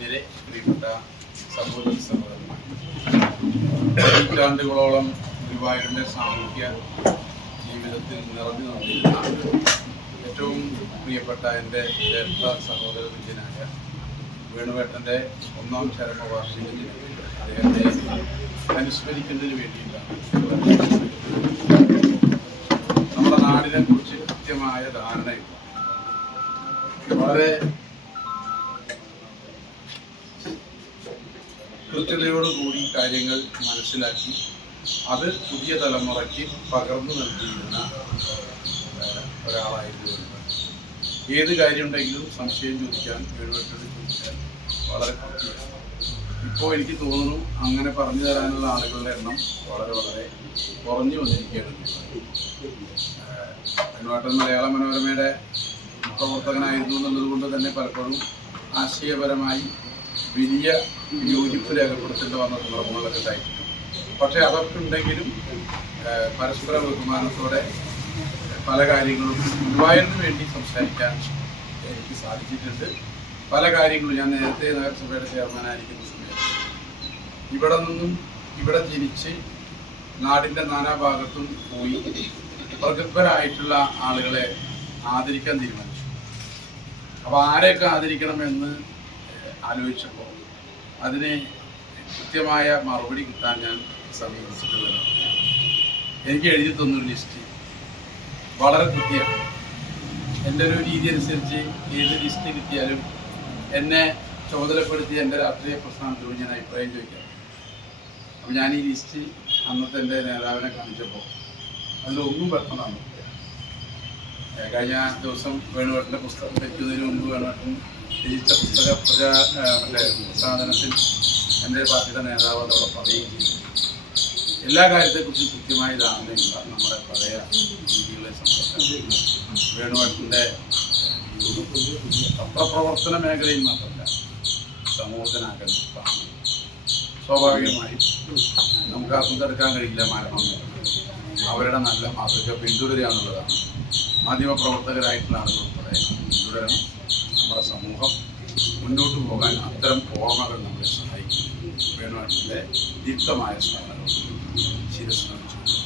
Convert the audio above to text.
ബഹുമാന്യരെ പ്രിയപ്പെട്ട സഹോദര സഹോദരന്മാർ നൂറ്റാണ്ടുകളോളം ഗുരുവായൂരിന്റെ സാമൂഹ്യ ജീവിതത്തിൽ നിറഞ്ഞു നിന്നിരുന്ന ഏറ്റവും പ്രിയപ്പെട്ട എന്റെ ജ്യേഷ്ഠ സഹോദര തുല്യനായ വേണുവേട്ടന്റെ ഒന്നാം ചരമവാർഷിക ദിനത്തിൽ അദ്ദേഹത്തെ അനുസ്മരിക്കുന്നതിന് വേണ്ടിയിട്ടാണ് നമ്മുടെ നാടിനെ കുറിച്ച് കൃത്യമായ ധാരണയില്ല. വളരെ കൃത്യതയോടുകൂടി കാര്യങ്ങൾ മനസ്സിലാക്കി അത് പുതിയ തലമുറയ്ക്ക് പകർന്നു നൽകിയിരുന്ന ഒരാളായിരുന്നു ഏത് കാര്യം കാര്യമുണ്ടെങ്കിലും സംശയം ചോദിക്കാൻ വേണുവേട്ടനോട് ചോദിക്കാൻ വളരെ കൃത്യമാണ്. ഇപ്പോൾ എനിക്ക് തോന്നുന്നു അങ്ങനെ പറഞ്ഞു തരാനുള്ള ആളുകളുടെ എണ്ണം വളരെ വളരെ കുറഞ്ഞു വന്നിരിക്കുകയാണ്. വേണുവേട്ടൻ മലയാള മനോരമയുടെ പ്രവർത്തകനായിരുന്നു എന്നുള്ളത് കൊണ്ട് തന്നെ പലപ്പോഴും ആശയപരമായി വലിയ യോജിപ്പ് രേഖപ്പെടുത്തേണ്ടി വന്ന സന്ദർഭങ്ങളൊക്കെ ഉണ്ടായിട്ടുണ്ട് പക്ഷേ അതൊക്കെ ഉണ്ടെങ്കിലും പരസ്പര ബഹുമാനത്തോടെ പല കാര്യങ്ങളും ഗുരുവായൂരിന് വേണ്ടി സംസാരിക്കാൻ എനിക്ക് സാധിച്ചിട്ടുണ്ട്. പല കാര്യങ്ങളും ഞാൻ നേരത്തെ നഗരസഭയുടെ ചെയർമാനായിരിക്കുന്ന സമയത്ത് ഇവിടെ നിന്നും ഇവിടെ ജനിച്ച് നാടിന്റെ നാനാഭാഗത്തും പോയി പ്രഗത്ഭരായിട്ടുള്ള ആളുകളെ ആദരിക്കാൻ തീരുമാനിച്ചു. അപ്പോൾ ആരെയൊക്കെ ആദരിക്കണമെന്ന് ആലോചിച്ചപ്പോൾ അതിന് കൃത്യമായ മറുപടി കിട്ടാൻ ഞാൻ സമീപിച്ചിട്ടുള്ളത് എനിക്ക് എഴുതി തന്നൊരു ലിസ്റ്റ് വളരെ കൃത്യമാണ്. എന്റെ ഒരു രീതി അനുസരിച്ച് ഏത് ലിസ്റ്റ് കിട്ടിയാലും എന്നെ ചുമതലപ്പെടുത്തി എന്റെ രാഷ്ട്രീയ പ്രസ്ഥാനത്തോട് ഞാൻ അഭിപ്രായം ചോദിക്കാം. അപ്പം ഞാൻ ഈ ലിസ്റ്റ് അന്നത്തെ എന്റെ നേതാവിനെ കാണിച്ചപ്പോൾ അതിലൊന്നും വ്യക്തമാണ് ഏഹ് കഴിഞ്ഞ ദിവസം വേണുവേട്ടന്റെ പുസ്തകം വെക്കുന്നതിന് മുമ്പ് വേണുവേട്ടൻ രചിച്ച പുസ്തക ഏഹ് മറ്റേ പ്രസാധനത്തിൽ എന്റെ പാർട്ടിയുടെ നേതാവ് അതോടെ പറയുകയും ചെയ്തു. എല്ലാ കാര്യത്തെക്കുറിച്ചും കൃത്യമായ ധാരണയുള്ള നമ്മുടെ പഴയ രീതികളെ സംബന്ധിച്ച് വേണുവേട്ടന്റെ പത്രപ്രവർത്തന മേഖലയിൽ മാത്രമല്ല സമൂഹത്തിനകത്താണ് സ്വാഭാവികമായും നമുക്ക് അസന്തെടുക്കാൻ കഴിയില്ല മരണം. അവരുടെ നല്ല മാതൃക പിന്തുടരുക എന്നുള്ളതാണ് മാധ്യമപ്രവർത്തകരായിട്ടുള്ള ആളുകൾ പറയുന്നത്. പിന്തുടരണം. സമൂഹം മുന്നോട്ട് പോകാൻ അത്തരം ഓർമ്മകൾ നമ്മളെ സഹായിക്കും. വേണുവാട്ടിന്റെ ദീപ്തമായ സ്മരണകൾ ശിരസ് നമിച്ചു